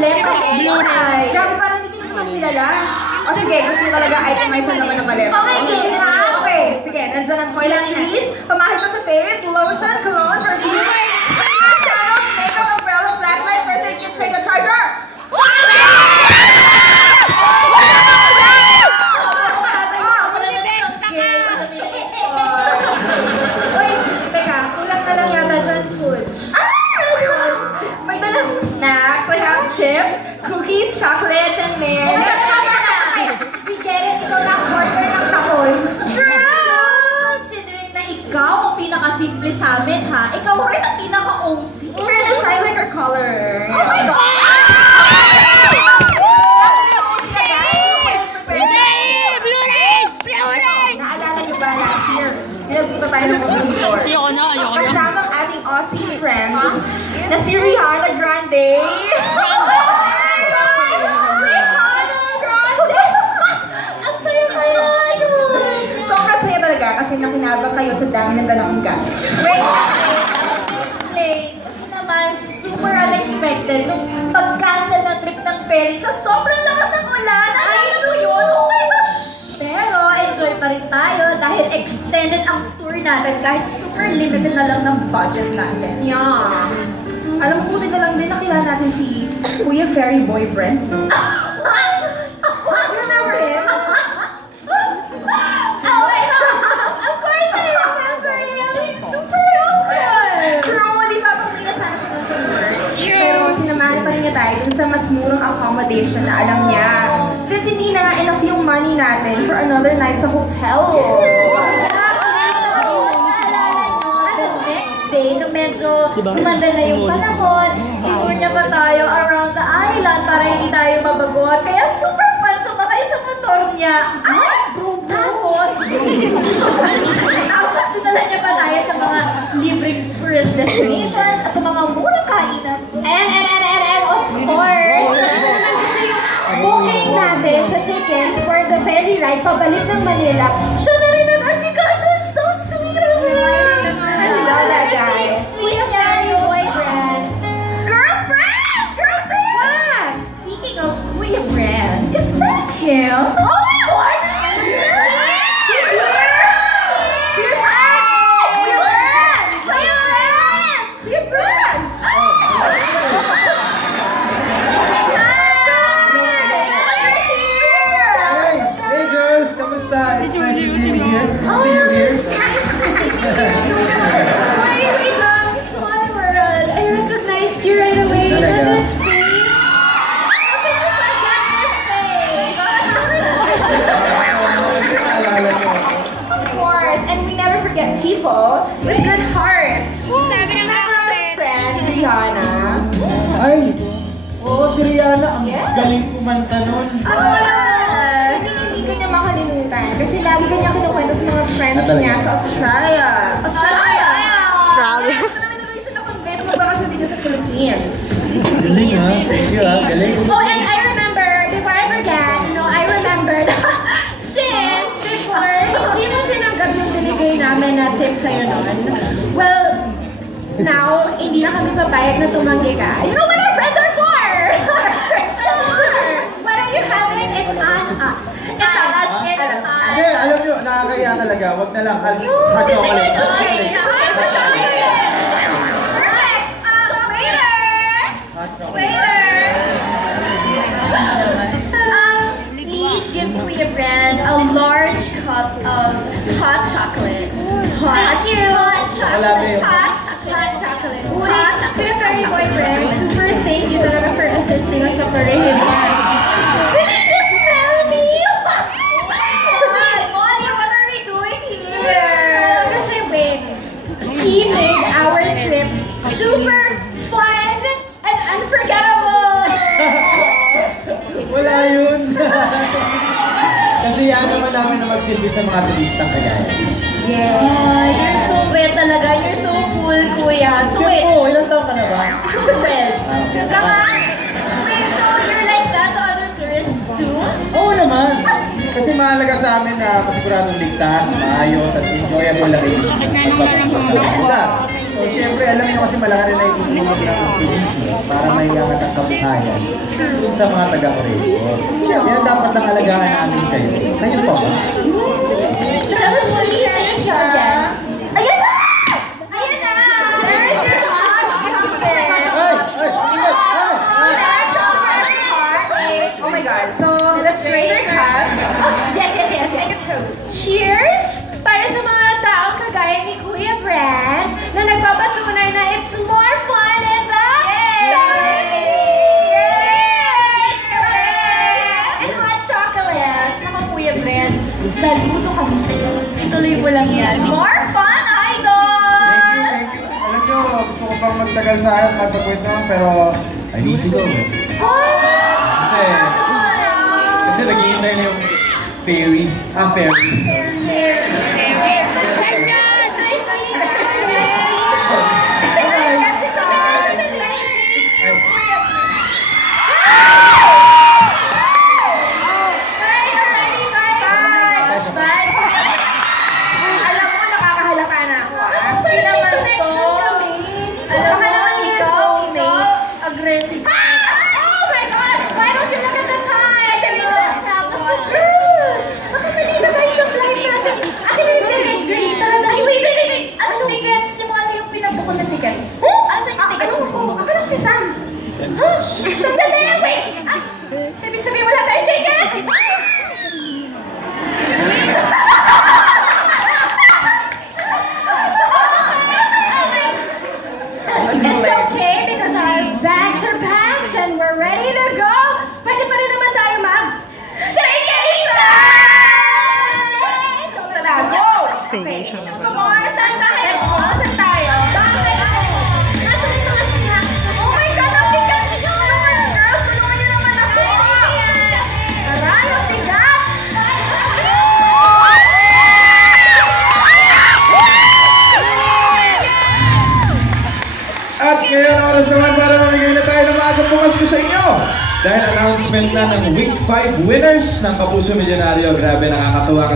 mamalit. Grabe, parang hindi ko naman kilala. O sige, gusto mo talaga itemize ang naman ng malit. Okay, game na. Okay, sige, nandiyan ang toilet cheese, pamahit mo sa face, lotion, cologne, perfume, candles, makeup, umbrella, flashlight, first aid kit, tray, the charger! Wait, teka, kulang na lang yata dyan foods. May dalang snacks, I have chips, cookies, chocolates, and mint. We get it, ikaw na order ng takoy. Considering na ikaw ang pinakasimple sa amin, ha? Ikaw rin ang pinaka-OC. Fairness, I like our color. Oh my God! Naalala niyo ba last year? Pinagpunta tayo ng movie tour. Ayoko na. Kasama ang ating Aussie friends na si Rihanna Grande. Ang saya kaya yun! Sobrang saya talaga kasi nakinabang kayo sa dami ng dalang gamit. Wait, explain. Kasi naman, super unexpected. Nung pag-cancel na trip ng ferry, sa sobrang lakas ng ulan. Ay, ano yun? Oh my gosh! Pero, enjoy pa rin tayo dahil extended ang tour natin kahit super limited na lang ng budget natin. Yeah. Alam mo, buti na lang din nakilala natin si Kuya Ferry Boy Brent. You remember him? Oh my God! Of course I remember him! He's super okay! True, di ba pang sana siya ng favor? Pero sinamahan pa rin niya tayo dun sa mas murang accommodation na alam niya. Since hindi na enough yung money natin for another night sa hotel. Day, nung medyo lumanda na yung panahon, tinur niya pa tayo around the island para hindi tayo mabagot. Kaya super fun sumakay sa motor niya. Ay, tapos dinala niya pa tayo sa mga libreng tourist destinations at sa mga murang kainan. And of course, naman kasi yung booking natin sa tickets for the ferry ride pabalik ng Manila, siya na rin nag-asikaso. So sweet of him! Hello, guys. Sweet ferry boyfriend. Girlfriend! What? Speaking of Kuya Brand, is that him? Oh my God! He's here! Kuya Brand! Kuya Brand! Kuya Brand! Kuya Brand! Hey girls, kamusta? It's nice to see you here. See you here. Wait lang, small world. I recognized you right away. You know this face? How can you forget this face? Of course, and we never forget people with good hearts. Remember our friend, Rihanna? Ay! Oo, si Rihanna. Ang Yes. galing kumanta nun. Hindi ko niya makalimutan kasi lagi kanya kinukwento sa mga friends niya sa Australia. Australia. Siya na-convince magbakasyon dito sa Philippines. Galing ha. Thank you ha. Galing. Oh, and I remember, before I forget, I remembered, since before, hindi mo tinanggap yung binigay namin na tip sa'yo nun. Well, now, hindi na kami papayag na tumanggi ka. You know what our friends are for! So, what are you having? It's on us. It's on us. It's on us. Hindi, alam nyo, nakakaya talaga. Wag na lang. Hot chocolate. Perfect! Hot chocolate. Waiter! Please give Kuya Brand a large cup of hot chocolate. Thank you! Wala na yun. Hot chocolate. Hot chocolate. Very boyfriend. Super thank you talaga for assisting us sa Korean. Did you just smell me? Molly, what are we doing here? Kasi wait, he made our trip super fun and unforgettable. Wala yun. Kasi yan naman namin na magsilbi sa mga turistang kagaya. Yeah, you're so wet talaga. You're so cool, Kuya. So wait, Oo, ilang taon ka na ba? 12. Wait, so you're like that to other tourists too? Oo naman. Kasi mahalaga sa amin na masiguradong ligtas, maayos, at enjoyable lang yung pagpapakita sa kanila. So, So, syempre, alam niyo kasi malaki rin na itutulong ng turismo para may iangat ang kabuhayan dun sa mga taga-Corregor. Kaya dapat lang alagaan namin kayo. Kayo pa ba? That was sweet. Thanks again. Ayan na! Ayan na! There's your hot chocolate! Oh my God. So, let's raise our cups. Yes. Make a toast. Cheers! Para sa mga taong kagaya ni Kuya Brad na nagpapatunay na it's more fun in the And hot chocolate! Naku, Kuya Brent, saludo kami sa'yo. Ituloy mo lang yan. More fun, idol! Thank you. Alam niyo, gusto ko pang magtagal sa akin, magpag-wait naman, pero I need to go. Kasi naghihintay na yung ferry. Alam mo, nakakahalata na ako. Hindi naman to. Alam mo naman ikaw, aggressive. Oh my God! Why don't you look at the time? Juice! Baka malito tayo sa flight natin. Akin na yung tickets, Grace. Tara tayo. Wait. Anong tickets? Simula yung pinabukon na tickets. Ano sa yung tickets mo? Ako si Sam. Huh? Sandali! Wait! Ibig sabihin wala tayong tickets? It's okay because our bags are packed and we're ready to go. Pwede pa rin naman tayo staycation! So, tara, go! Staycation na ba? Come on, saan tayo? Saan tayo? Bakit? Nasaan yung mga snacks? Oh my God, ang bigat nyo! Girls, tulungan nyo naman ako! Aray, ang bigat! At ngayon, oras naman para mamigay na tayo ng maagang pumasko sa inyo. Dahil announcement na ng Week 5 winners ng Kapuso Milyonaryo. Grabe, nakakatuwa.